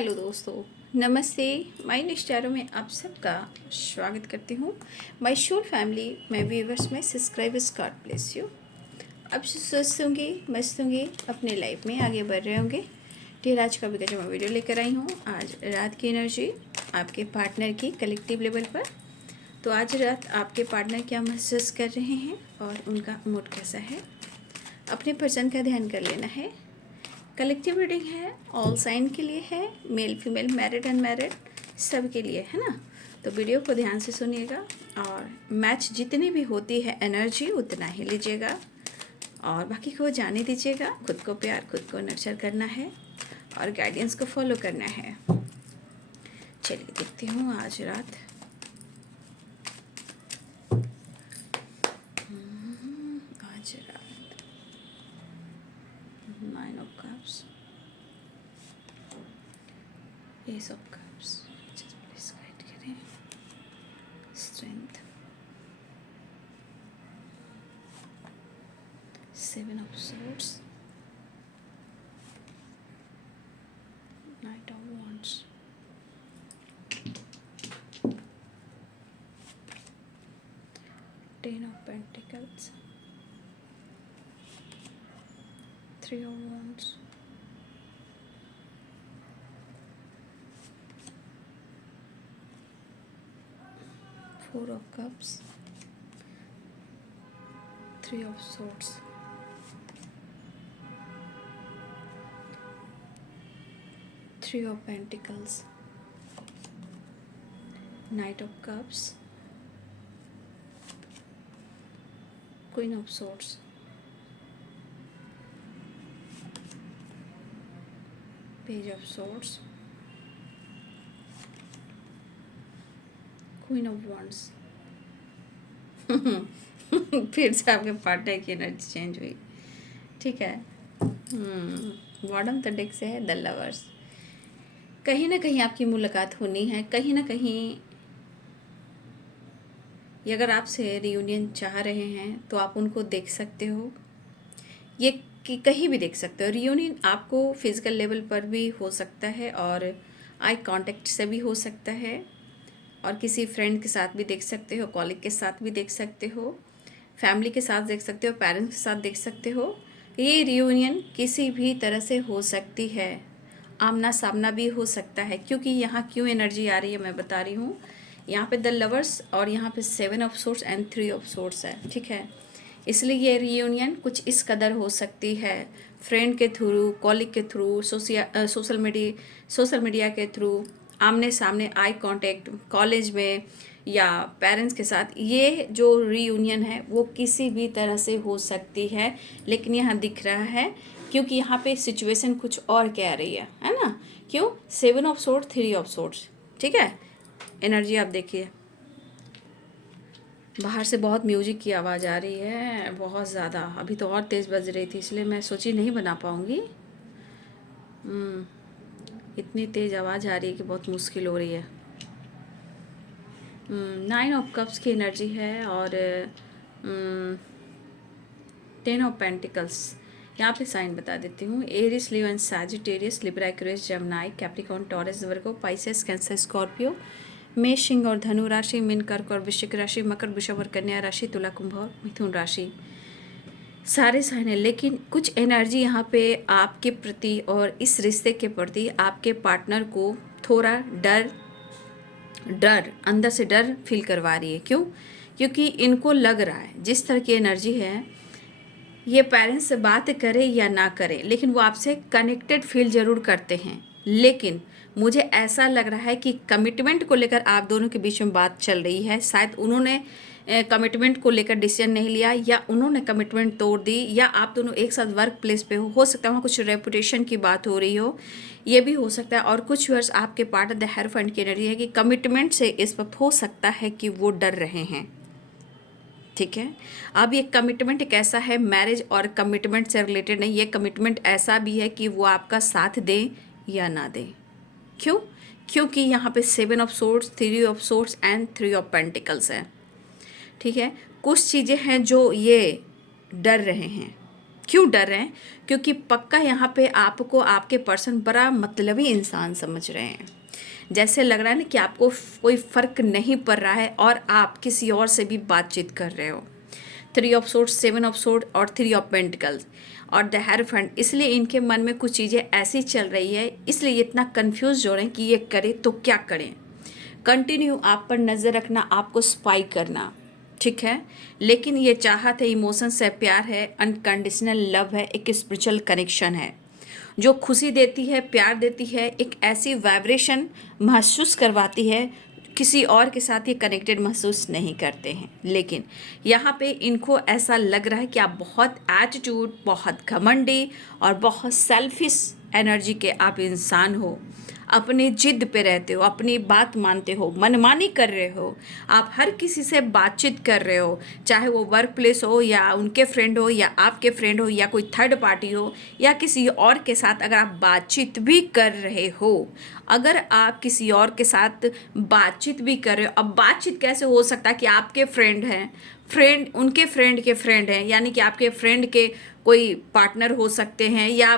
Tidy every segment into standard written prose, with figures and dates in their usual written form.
Hello दोस्तों, नमस्ते। My निष्ठारों में आप सबका स्वागत करती हूँ। माय शोर फैमिली, मैं व्यूअर्स में सब्सक्राइबर्स गॉड ब्लेस यू। अब स्वस्थ होंगे, मस्त होंगे, अपने लाइफ में आगे बढ़ रहे होंगे। ढेर आज का भी मैं वीडियो लेकर आई हूँ। आज रात की एनर्जी आपके पार्टनर की कलेक्टिव लेवल पर। तो आज रात आपके पार्टनर क्या महसूस कर रहे हैं और उनका मूड कैसा है, अपने पर्सन का ध्यान कर लेना है। कलेक्टिव रीडिंग है, ऑल साइन के लिए है, मेल फीमेल मैरिड अनमैरिड सब के लिए है ना। तो वीडियो को ध्यान से सुनिएगा और मैच जितनी भी होती है एनर्जी उतना ही लीजिएगा और बाकी को जाने दीजिएगा। खुद को प्यार, खुद को नर्चर करना है और गाइडेंस को फॉलो करना है। चलिए देखती हूँ आज रात आज रात 9 of Cups, Ace of Cups, just please guide करें। Strength, 7 of Swords, Knight of Wands, Ten of Pentacles, 3 of Wands, Four of Cups, 3 of Swords, Three of Pentacles, Knight of Cups, Queen of Swords, Page of Swords, Queen of Wands। फिर से आपके partner की energy change हुई, ठीक है। Bottom the deck से है the lovers. कहीं ना कहीं आपकी मुलाकात होनी है, कहीं ना कहीं ये अगर आपसे रियूनियन चाह रहे हैं तो आप उनको देख सकते हो। ये कि कहीं भी देख सकते हो। रियूनियन आपको फिजिकल लेवल पर भी हो सकता है और आई कांटेक्ट से भी हो सकता है और किसी फ्रेंड के साथ भी देख सकते हो, कॉलीग के साथ भी देख सकते हो, फैमिली के साथ देख सकते हो, पेरेंट्स के साथ देख सकते हो। ये रियूनियन किसी भी तरह से हो सकती है, आमना सामना भी हो सकता है। क्योंकि यहाँ क्यों एनर्जी आ रही है मैं बता रही हूँ। यहाँ पे द लवर्स और यहाँ पे 7 of source and 3 of source है, ठीक है। इसलिए ये रियूनियन कुछ इस कदर हो सकती है, फ्रेंड के थ्रू, कॉलीग के थ्रू, सोशल मीडिया के थ्रू, आमने सामने आई कांटेक्ट, कॉलेज में या पेरेंट्स के साथ। ये जो रीयूनियन है वो किसी भी तरह से हो सकती है, लेकिन यहाँ दिख रहा है क्योंकि यहाँ पे सिचुएशन कुछ और कह रही है ना। क्यों? 7 ऑफ सोर्स, 3 ऑफ सोर्स, ठीक है। एनर्जी आप देखिए, बाहर से बहुत म्यूजिक की आवाज़ आ रही है, बहुत ज़्यादा। अभी तो और तेज़ बज रही थी, इसलिए मैं सोची नहीं बना पाऊँगी। इतनी तेज़ आवाज़ आ रही है कि बहुत मुश्किल हो रही है। 9 ऑफ कप्स की एनर्जी है और 10 ऑफ पेंटिकल्स। यहाँ पे साइन बता देती हूँ। Aries, Leo and Sagittarius, Libra, Aquarius, Gemini, Capricorn, Taurus, Virgo, Pisces, Cancer, Scorpio, मेष, सिंह और धनु राशि, मीन, कर्क और वृश्चिक राशि, मकर, वृषभ और कन्या राशि, तुला, कुंभ और मिथुन राशि। सारे साइन है, लेकिन कुछ एनर्जी यहाँ पे आपके प्रति और इस रिश्ते के प्रति आपके पार्टनर को थोड़ा डर अंदर से डर फील करवा रही है। क्यों? क्योंकि इनको लग रहा है जिस तरह की एनर्जी है, ये पेरेंट्स से बात करें या ना करें, लेकिन वो आपसे कनेक्टेड फील ज़रूर करते हैं। लेकिन मुझे ऐसा लग रहा है कि कमिटमेंट को लेकर आप दोनों के बीच में बात चल रही है। शायद उन्होंने कमिटमेंट को लेकर डिसीजन नहीं लिया, या उन्होंने कमिटमेंट तोड़ दी, या आप दोनों एक साथ वर्क प्लेस पे हो सकता है वहाँ कुछ रेपुटेशन की बात हो रही हो, ये भी हो सकता है। और कुछ वर्ष आपके पार्टनर द हेरोफेंट की एनर्जी है कि कमिटमेंट से इस वक्त हो सकता है कि वो डर रहे हैं, ठीक है। अब ये कमिटमेंट एक ऐसा है, मैरिज और कमिटमेंट से रिलेटेड नहीं, ये कमिटमेंट ऐसा भी है कि वो आपका साथ दें या ना दें। क्यों? क्योंकि यहाँ पे 7 of swords, 3 of swords and 3 of pentacles है, ठीक है। कुछ चीज़ें हैं जो ये डर रहे हैं क्यों डर रहे हैं? क्योंकि पक्का यहाँ पे आपको आपके पर्सन बड़ा मतलबी इंसान समझ रहे हैं। जैसे लग रहा है ना कि आपको कोई फ़र्क नहीं पड़ रहा है और आप किसी और से भी बातचीत कर रहे हो। 3 ऑफ सोर्ड्स, 7 ऑफ सोर्ड और 3 ऑफ पेंटिकल्स और द हेरोफेंट। इसलिए इनके मन में कुछ चीज़ें ऐसी चल रही है, इसलिए इतना कंफ्यूज हो रहे हैं कि ये करें तो क्या करें। कंटिन्यू आप पर नज़र रखना, आपको स्पाई करना, ठीक है। लेकिन ये चाहत है, इमोशंस है, प्यार है, अनकंडीशनल लव है, एक स्पिरिचुअल कनेक्शन है जो खुशी देती है, प्यार देती है, एक ऐसी वाइब्रेशन महसूस करवाती है, किसी और के साथ ये कनेक्टेड महसूस नहीं करते हैं। लेकिन यहाँ पे इनको ऐसा लग रहा है कि आप बहुत एटीट्यूड, बहुत घमंडी और बहुत सेल्फिश एनर्जी के आप इंसान हो। अपनी जिद पे रहते हो, अपनी बात मानते हो, मनमानी कर रहे हो, आप हर किसी से बातचीत कर रहे हो, चाहे वो वर्क प्लेस हो या उनके फ्रेंड हो या आपके फ्रेंड हो या कोई थर्ड पार्टी हो या किसी और के साथ अगर आप बातचीत भी कर रहे हो, अगर आप किसी और के साथ बातचीत भी कर रहे हो, अब बातचीत कैसे हो सकता है कि आपके फ्रेंड हैं, फ्रेंड उनके फ्रेंड के फ्रेंड हैं, यानी कि आपके फ्रेंड के कोई पार्टनर हो सकते हैं या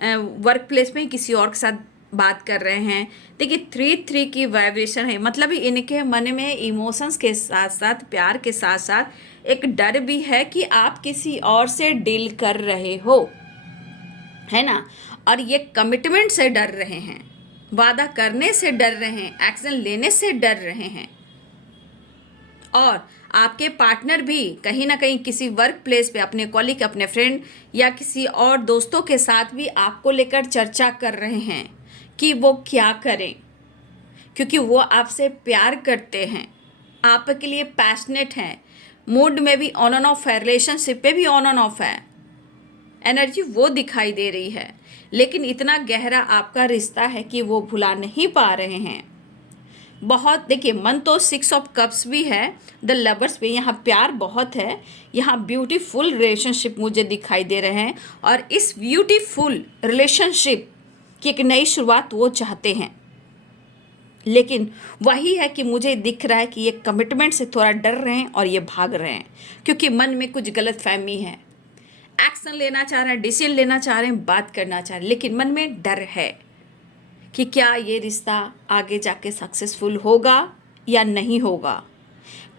वर्क प्लेस में किसी और के साथ बात कर रहे हैं। देखिए 3-3 की वाइब्रेशन है, मतलब इनके मन में इमोशंस के साथ साथ, प्यार के साथ साथ एक डर भी है कि आप किसी और से डील कर रहे हो, है ना। और ये कमिटमेंट से डर रहे हैं, वादा करने से डर रहे हैं, एक्शन लेने से डर रहे हैं। और आपके पार्टनर भी कहीं ना कहीं किसी वर्क प्लेस पे अपने कॉलीग, अपने फ्रेंड या किसी और दोस्तों के साथ भी आपको लेकर चर्चा कर रहे हैं कि वो क्या करें, क्योंकि वो आपसे प्यार करते हैं, आपके लिए पैशनेट हैं, मूड में भी ऑन एंड ऑफ है, रिलेशनशिप पे भी ऑन एंड ऑफ है, एनर्जी वो दिखाई दे रही है। लेकिन इतना गहरा आपका रिश्ता है कि वो भुला नहीं पा रहे हैं। बहुत देखिए, मन तो 6 ऑफ कप्स भी है, द लवर्स पे, यहाँ प्यार बहुत है, यहाँ ब्यूटीफुल रिलेशनशिप मुझे दिखाई दे रहे हैं और इस ब्यूटीफुल रिलेशनशिप की एक नई शुरुआत वो चाहते हैं। लेकिन वही है कि मुझे दिख रहा है कि ये कमिटमेंट से थोड़ा डर रहे हैं और ये भाग रहे हैं क्योंकि मन में कुछ गलत फहमी है। एक्शन लेना चाह रहे हैं, डिसीजन लेना चाह रहे हैं, बात करना चाह रहे हैं, लेकिन मन में डर है कि क्या ये रिश्ता आगे जाके सक्सेसफुल होगा या नहीं होगा।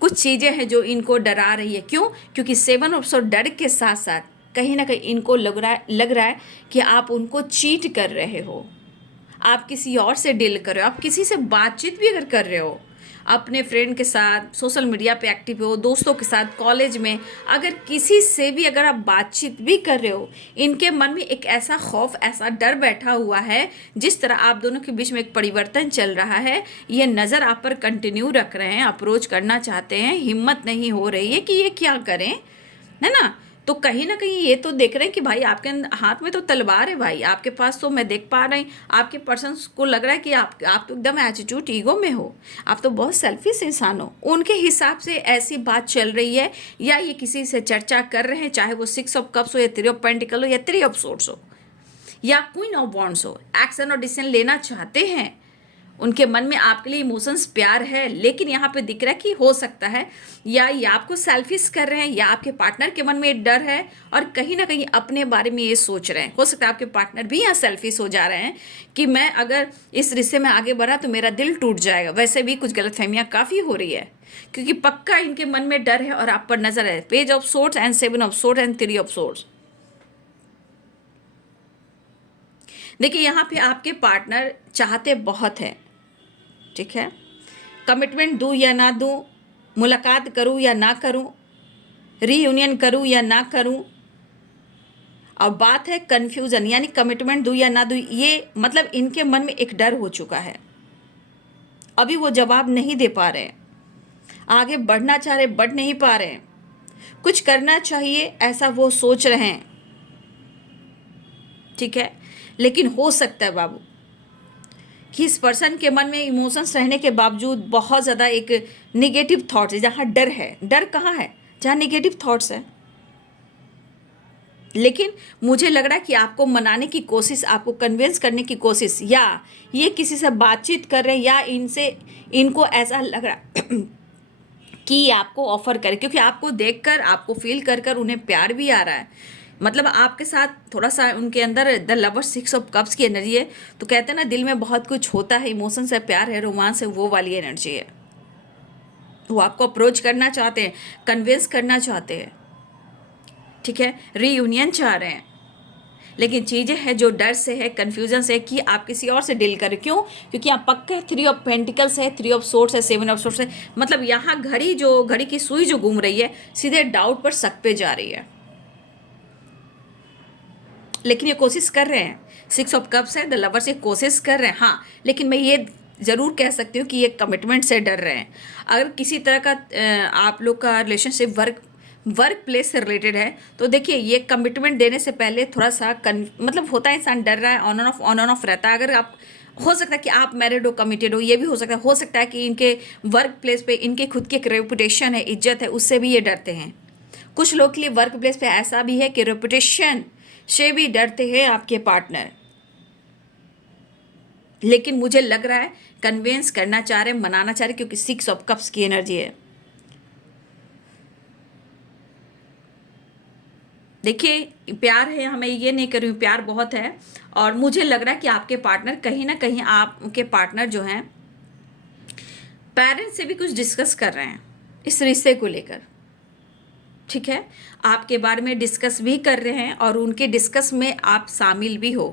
कुछ चीज़ें हैं जो इनको डरा रही है। क्यों? क्योंकि 7 ऑफ सोर्ड डर के साथ साथ कहीं ना कहीं इनको लग रहा है कि आप उनको चीट कर रहे हो, आप किसी और से डील कर रहे हो, आप किसी से बातचीत भी अगर कर रहे हो, अपने फ्रेंड के साथ सोशल मीडिया पे एक्टिव हो, दोस्तों के साथ, कॉलेज में, अगर किसी से भी अगर आप बातचीत भी कर रहे हो, इनके मन में एक ऐसा खौफ, ऐसा डर बैठा हुआ है। जिस तरह आप दोनों के बीच में एक परिवर्तन चल रहा है, ये नज़र आप पर कंटिन्यू रख रहे हैं, अप्रोच करना चाहते हैं, हिम्मत नहीं हो रही है कि ये क्या करें, है ना। तो कहीं ना कहीं ये तो देख रहे हैं कि भाई आपके हाथ में तो तलवार है भाई, आपके पास तो मैं देख पा रही, आपके पर्सन को लग रहा है कि आप तो एकदम एटीट्यूड, ईगो में हो, आप तो बहुत सेल्फिश इंसान हो। उनके हिसाब से ऐसी बात चल रही है या ये किसी से चर्चा कर रहे हैं, चाहे वो 6 ऑफ कप्स हो या 3 ऑफ पेंटिकल हो या 3 ऑफ सोर्ड्स हो या क्वीन ऑफ वॉन्ड्स हो। एक्शन और डिसीजन लेना चाहते हैं, उनके मन में आपके लिए इमोशंस, प्यार है, लेकिन यहाँ पे दिख रहा है कि हो सकता है या ये आपको सेल्फिश कर रहे हैं या आपके पार्टनर के मन में एक डर है और कहीं ना कहीं अपने बारे में ये सोच रहे हैं। हो सकता है आपके पार्टनर भी यहाँ सेल्फिश हो जा रहे हैं कि मैं अगर इस रिश्ते में आगे बढ़ा तो मेरा दिल टूट जाएगा। वैसे भी कुछ गलतफहमियाँ काफ़ी हो रही है क्योंकि पक्का इनके मन में डर है और आप पर नजर है। Page of swords and 7 of swords and 3 of swords. देखिए यहाँ पे आपके पार्टनर चाहते बहुत है, ठीक है, कमिटमेंट दूँ या ना दूँ, मुलाकात करूँ या ना करूँ, रीयूनियन करूँ या ना करूँ। अब बात है कन्फ्यूज़न, यानी कमिटमेंट दूँ या ना दूँ, ये मतलब इनके मन में एक डर हो चुका है। अभी वो जवाब नहीं दे पा रहे हैं, आगे बढ़ना चाह रहे, बढ़ नहीं पा रहे हैं, कुछ करना चाहिए ऐसा वो सोच रहे हैं, ठीक है। लेकिन हो सकता है बाबू कि इस पर्सन के मन में इमोशंस रहने के बावजूद बहुत ज़्यादा एक निगेटिव थॉट्स है। जहाँ डर है, डर कहाँ है? जहाँ निगेटिव थॉट्स है। लेकिन मुझे लग रहा है कि आपको मनाने की कोशिश, आपको कन्विंस करने की कोशिश, या ये किसी से बातचीत कर रहे हैं या इनको ऐसा लग रहा कि आपको ऑफर करे, क्योंकि आपको देखकर, आपको फील कर कर उन्हें प्यार भी आ रहा है। मतलब आपके साथ थोड़ा सा उनके अंदर द लवर 6 ऑफ कप्स की एनर्जी है। तो कहते हैं ना, दिल में बहुत कुछ होता है, इमोशंस है, प्यार है, रोमांस है, वो वाली एनर्जी है। वो आपको अप्रोच करना चाहते हैं, कन्विंस करना चाहते हैं, ठीक है, रीयूनियन चाह रहे हैं। लेकिन चीज़ें हैं जो डर से है, कन्फ्यूजन से है कि आप किसी और से डील करें। क्यों? क्योंकि आप पक्का 3 ऑफ पेंटिकल्स है, 3 ऑफ सोर्ट्स है, 7 ऑफ सोर्ट्स है। मतलब यहाँ घड़ी की सुई जो घूम रही है, सीधे डाउट पर शक पे जा रही है। लेकिन ये कोशिश कर रहे हैं, 6 ऑफ कप्स है, द लवर से कोशिश कर रहे हैं, हाँ। लेकिन मैं ये ज़रूर कह सकती हूँ कि ये कमिटमेंट से डर रहे हैं। अगर किसी तरह का आप लोग का रिलेशनशिप वर्क प्लेस से रिलेटेड है, तो देखिए ये कमिटमेंट देने से पहले थोड़ा सा मतलब होता है, इंसान डर रहा है, ऑन ऑन ऑफ रहता है। अगर आप, हो सकता है कि आप मैरिड हो, कमिटेड हो, ये भी हो सकता है कि इनके वर्क प्लेस पे इनके खुद की एक रेपुटेशन है, इज्जत है, उससे भी ये डरते हैं। कुछ लोग के लिए वर्क प्लेस पे ऐसा भी है कि रेपुटेशन से भी डरते हैं आपके पार्टनर। लेकिन मुझे लग रहा है कन्विंस करना चाह रहे हैं, मनाना चाह रहे हैं, क्योंकि 6 ऑफ कप्स की एनर्जी है। देखिए प्यार है, हमें ये नहीं कर रही हूँ, प्यार बहुत है। और मुझे लग रहा है कि आपके पार्टनर कहीं ना कहीं, आपके पार्टनर जो हैं, पेरेंट्स से भी कुछ डिस्कस कर रहे हैं इस रिश्ते को लेकर, ठीक है। आपके बारे में डिस्कस भी कर रहे हैं और उनके डिस्कस में आप शामिल भी हो,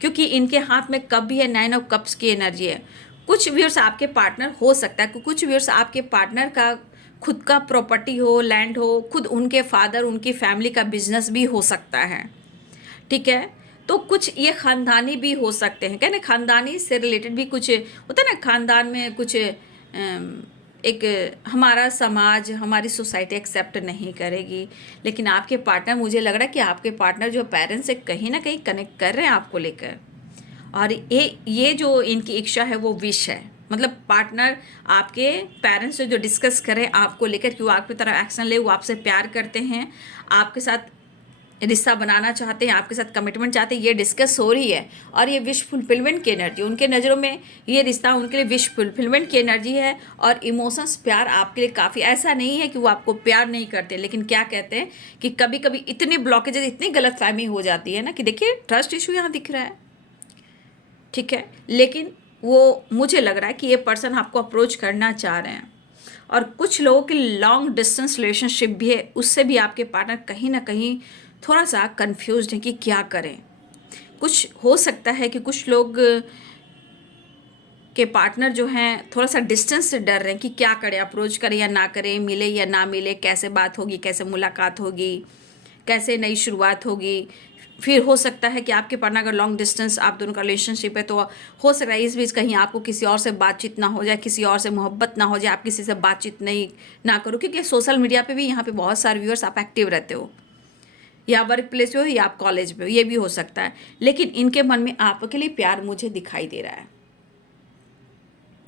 क्योंकि इनके हाथ में कप भी है, 9 ऑफ कप्स की एनर्जी है। कुछ व्यूअर्स आपके पार्टनर हो सकता है कि कुछ व्यूअर्स आपके पार्टनर का खुद का प्रॉपर्टी हो, लैंड हो, खुद उनके फादर, उनकी फैमिली का बिजनेस भी हो सकता है, ठीक है। तो कुछ ये खानदानी भी हो सकते हैं, कहने खानदानी से रिलेटेड भी कुछ होता है ना, खानदान में कुछ एक हमारा समाज, हमारी सोसाइटी एक्सेप्ट नहीं करेगी। लेकिन आपके पार्टनर, मुझे लग रहा है कि आपके पार्टनर जो पेरेंट्स से कहीं ना कहीं कनेक्ट कर रहे हैं आपको लेकर। और ये जो इनकी इच्छा है वो विश है, मतलब पार्टनर आपके पेरेंट्स से जो डिस्कस करें आपको लेकर कि वो आपकी तरफ एक्शन ले, वो आपसे प्यार करते हैं, आपके साथ रिश्ता बनाना चाहते हैं, आपके साथ कमिटमेंट चाहते हैं, ये डिस्कस हो रही है। और ये विश फुलफिलमेंट की एनर्जी, उनके नज़रों में ये रिश्ता उनके लिए विश फुलफिलमेंट की एनर्जी है। और इमोशंस, प्यार आपके लिए काफ़ी, ऐसा नहीं है कि वो आपको प्यार नहीं करते, लेकिन क्या कहते हैं कि कभी कभी इतनी ब्लॉकेजेस, इतनी गलतफहमी हो जाती है ना कि देखिए ट्रस्ट इशू यहाँ दिख रहा है, ठीक है। लेकिन वो, मुझे लग रहा है कि ये पर्सन आपको अप्रोच करना चाह रहे हैं। और कुछ लोगों की लॉन्ग डिस्टेंस रिलेशनशिप भी है, उससे भी आपके पार्टनर कहीं ना कहीं थोड़ा सा कंफ्यूज्ड है कि क्या करें। कुछ हो सकता है कि कुछ लोग के पार्टनर जो हैं थोड़ा सा डिस्टेंस से डर रहे हैं कि क्या करें, अप्रोच करें या ना करें, मिले या ना मिले, कैसे बात होगी, कैसे मुलाकात होगी, कैसे नई शुरुआत होगी। फिर हो सकता है कि आपके पार्टनर अगर लॉन्ग डिस्टेंस आप दोनों का रिलेशनशिप है, तो हो सकता है इस बीच कहीं आपको किसी और से बातचीत ना हो जाए, किसी और से मोहब्बत ना हो जाए, आप किसी से बातचीत नहीं ना करो। क्योंकि सोशल मीडिया पे भी यहाँ पे बहुत सारे व्यूअर्स आप एक्टिव रहते हो, या वर्क प्लेस पे हो या आप कॉलेज में हो, ये भी हो सकता है। लेकिन इनके मन में आपके लिए प्यार मुझे दिखाई दे रहा है,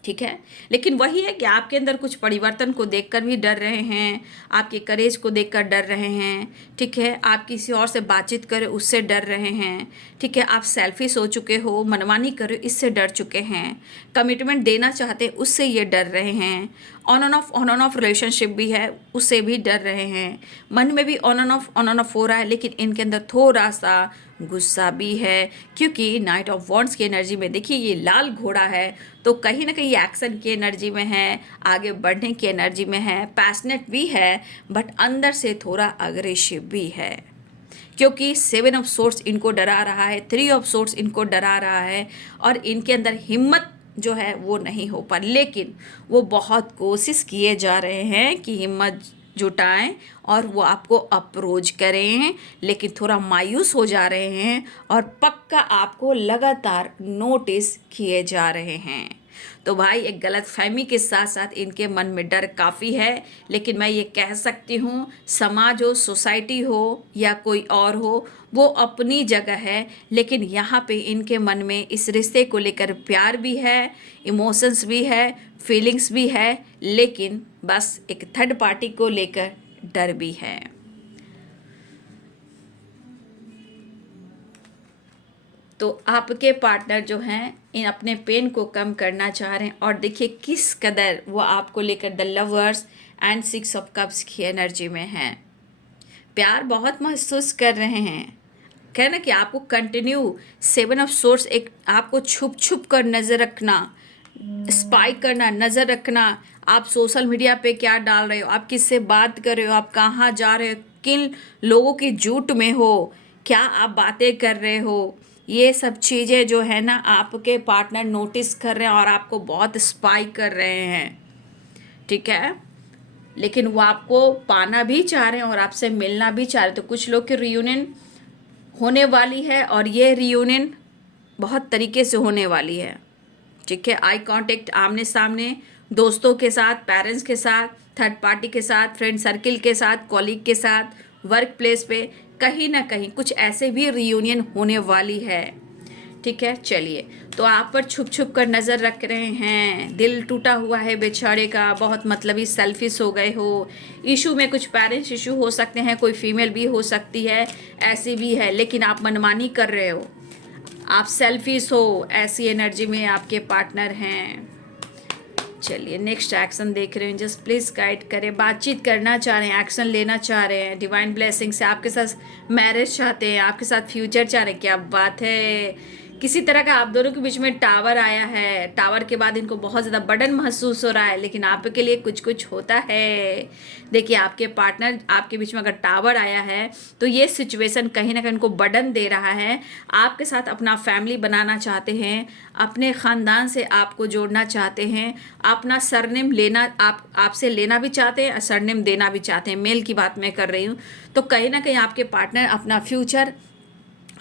ठीक है। लेकिन वही है कि आपके अंदर कुछ परिवर्तन को देखकर भी डर रहे हैं, आपके करेज को देखकर डर रहे हैं, ठीक है। आप किसी और से बातचीत करें उससे डर रहे हैं, ठीक है। आप सेल्फिश हो चुके हो, मनमानी करो इससे डर चुके हैं, कमिटमेंट देना चाहते हैं उससे ये डर रहे हैं, ऑन ऑन ऑफ रिलेशनशिप भी है उससे भी डर रहे हैं, मन में भी ऑन ऑन ऑफ हो रहा है। लेकिन इनके अंदर थोड़ा सा गुस्सा भी है, क्योंकि नाइट ऑफ वॉन्ड्स की एनर्जी में देखिए ये लाल घोड़ा है, तो कहीं ना कहीं एक्शन की एनर्जी में है, आगे बढ़ने की एनर्जी में है, पैशनेट भी है, बट अंदर से थोड़ा अग्रेसिव भी है। क्योंकि 7 ऑफ सोर्ट्स इनको डरा रहा है, 3 ऑफ सोर्ट्स इनको डरा रहा है, और इनके अंदर हिम्मत जो है वो नहीं हो पा। लेकिन वो बहुत कोशिश किए जा रहे हैं कि हिम्मत जुटाएं और वो आपको अप्रोच करें, लेकिन थोड़ा मायूस हो जा रहे हैं और पक्का आपको लगातार नोटिस किए जा रहे हैं। तो भाई एक गलत फहमी के साथ साथ इनके मन में डर काफ़ी है। लेकिन मैं ये कह सकती हूँ, समाज हो, सोसाइटी हो या कोई और हो, वो अपनी जगह है। लेकिन यहाँ पे इनके मन में इस रिश्ते को लेकर प्यार भी है, इमोशंस भी है, फीलिंग्स भी है, लेकिन बस एक थर्ड पार्टी को लेकर डर भी है। तो आपके पार्टनर जो हैं इन अपने पेन को कम करना चाह रहे हैं, और देखिए किस कदर वो आपको लेकर the lovers and 6 of cups की एनर्जी में हैं। प्यार बहुत महसूस कर रहे हैं। कहना कि आपको कंटिन्यू 7 ऑफ सोर्स, एक आपको छुप छुप कर नज़र रखना, स्पाई करना, नज़र रखना। आप सोशल मीडिया पे क्या डाल रहे हो, आप किससे बात कर रहे हो, आप कहाँ जा रहे हो, किन लोगों की जुट में हो, क्या आप बातें कर रहे हो, ये सब चीज़ें जो है ना आपके पार्टनर नोटिस कर रहे हैं और आपको बहुत स्पाई कर रहे हैं। ठीक है, लेकिन वो आपको पाना भी चाह रहे हैं और आपसे मिलना भी चाह रहे हैं। तो कुछ लोग की रियूनियन होने वाली है और ये रियूनियन बहुत तरीके से होने वाली है। ठीक है, आई कांटेक्ट, आमने सामने, दोस्तों के साथ, पेरेंट्स के साथ, थर्ड पार्टी के साथ, फ्रेंड सर्किल के साथ, कॉलीग के साथ, वर्क प्लेस पे, कहीं ना कहीं कुछ ऐसे भी रियूनियन होने वाली है। ठीक है, चलिए, तो आप पर छुप छुप कर नज़र रख रहे हैं। दिल टूटा हुआ है बेचारे का, बहुत मतलबी सेल्फिश हो गए हो। इशू में कुछ पेरेंट्स इशू हो सकते हैं, कोई फीमेल भी हो सकती है, ऐसी भी है, लेकिन आप मनमानी कर रहे हो, आप सेल्फिश हो, ऐसी एनर्जी में आपके पार्टनर हैं। चलिए, नेक्स्ट एक्शन देख रहे हैं, जस्ट प्लीज़ गाइड करें। बातचीत करना चाह रहे हैं, एक्शन लेना चाह रहे हैं, डिवाइन ब्लेसिंग से आपके साथ मैरिज चाहते हैं, आपके साथ फ्यूचर चाह रहे हैं। क्या बात है, किसी तरह का आप दोनों के बीच में टावर आया है। टावर के बाद इनको बहुत ज़्यादा बर्डन महसूस हो रहा है, लेकिन आपके लिए कुछ कुछ होता है। देखिए, आपके पार्टनर, आपके बीच में अगर टावर आया है तो ये सिचुएशन कहीं ना कहीं इनको बर्डन दे रहा है। आपके साथ अपना फैमिली बनाना चाहते हैं, अपने ख़ानदान से आपको जोड़ना चाहते हैं, अपना सरनेम लेना, आपसे लेना भी चाहते हैं, सरनेम देना भी चाहते हैं। मेल की बात मैं कर रही हूँ। तो कहीं ना कहीं आपके पार्टनर अपना फ्यूचर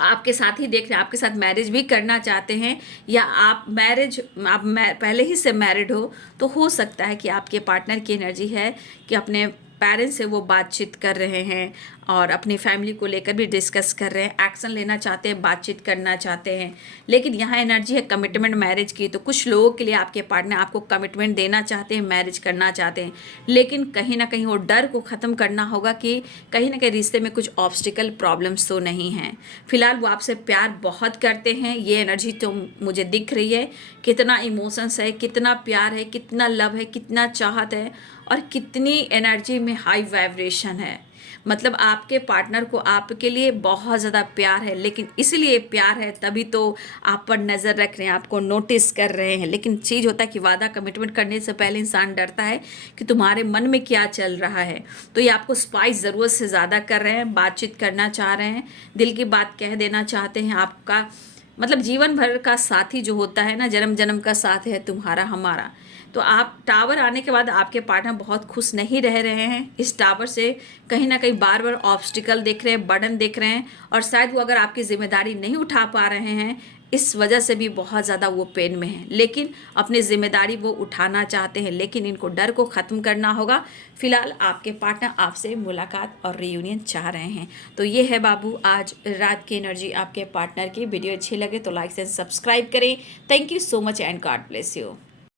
आपके साथ ही देख रहे हैं, आपके साथ मैरिज भी करना चाहते हैं, या आप पहले ही से मैरिड तो हो सकता है कि आपके पार्टनर की एनर्जी है कि अपने पेरेंट्स से वो बातचीत कर रहे हैं और अपनी फैमिली को लेकर भी डिस्कस कर रहे हैं, एक्शन लेना चाहते हैं, बातचीत करना चाहते हैं। लेकिन यहाँ एनर्जी है कमिटमेंट मैरिज की। तो कुछ लोगों के लिए आपके पार्टनर आपको कमिटमेंट देना चाहते हैं, मैरिज करना चाहते हैं, लेकिन कहीं ना कहीं वो डर को ख़त्म करना होगा कि कहीं ना कहीं रिश्ते में कुछ ऑब्स्टिकल प्रॉब्लम्स तो नहीं हैं। फिलहाल वो आपसे प्यार बहुत करते हैं, ये एनर्जी तो मुझे दिख रही है। कितना इमोशंस है, कितना प्यार है, कितना लव है, कितना चाहत है, और कितनी एनर्जी में हाई वाइब्रेशन है। मतलब आपके पार्टनर को आपके लिए बहुत ज़्यादा प्यार है, लेकिन इसलिए प्यार है तभी तो आप पर नज़र रख रहे हैं, आपको नोटिस कर रहे हैं। लेकिन चीज़ होता है कि वादा कमिटमेंट करने से पहले इंसान डरता है कि तुम्हारे मन में क्या चल रहा है। तो ये आपको स्पाइस ज़रूरत से ज़्यादा कर रहे हैं, बातचीत करना चाह रहे हैं, दिल की बात कह देना चाहते हैं। आपका मतलब जीवन भर का साथी जो होता है ना, जन्म जन्म का साथ है तुम्हारा हमारा। तो आप टावर आने के बाद आपके पार्टनर बहुत खुश नहीं रह रहे हैं। इस टावर से कहीं ना कहीं बार बार ऑब्स्टिकल देख रहे हैं, बर्डन देख रहे हैं, और शायद वो अगर आपकी जिम्मेदारी नहीं उठा पा रहे हैं, इस वजह से भी बहुत ज़्यादा वो पेन में है। लेकिन अपनी जिम्मेदारी वो उठाना चाहते हैं, लेकिन इनको डर को ख़त्म करना होगा। फिलहाल आपके पार्टनर आपसे मुलाकात और रियूनियन चाह रहे हैं। तो ये है बाबू आज रात की एनर्जी आपके पार्टनर की। वीडियो अच्छी लगे तो लाइक एंड सब्सक्राइब करें। Thank you so much and God bless you.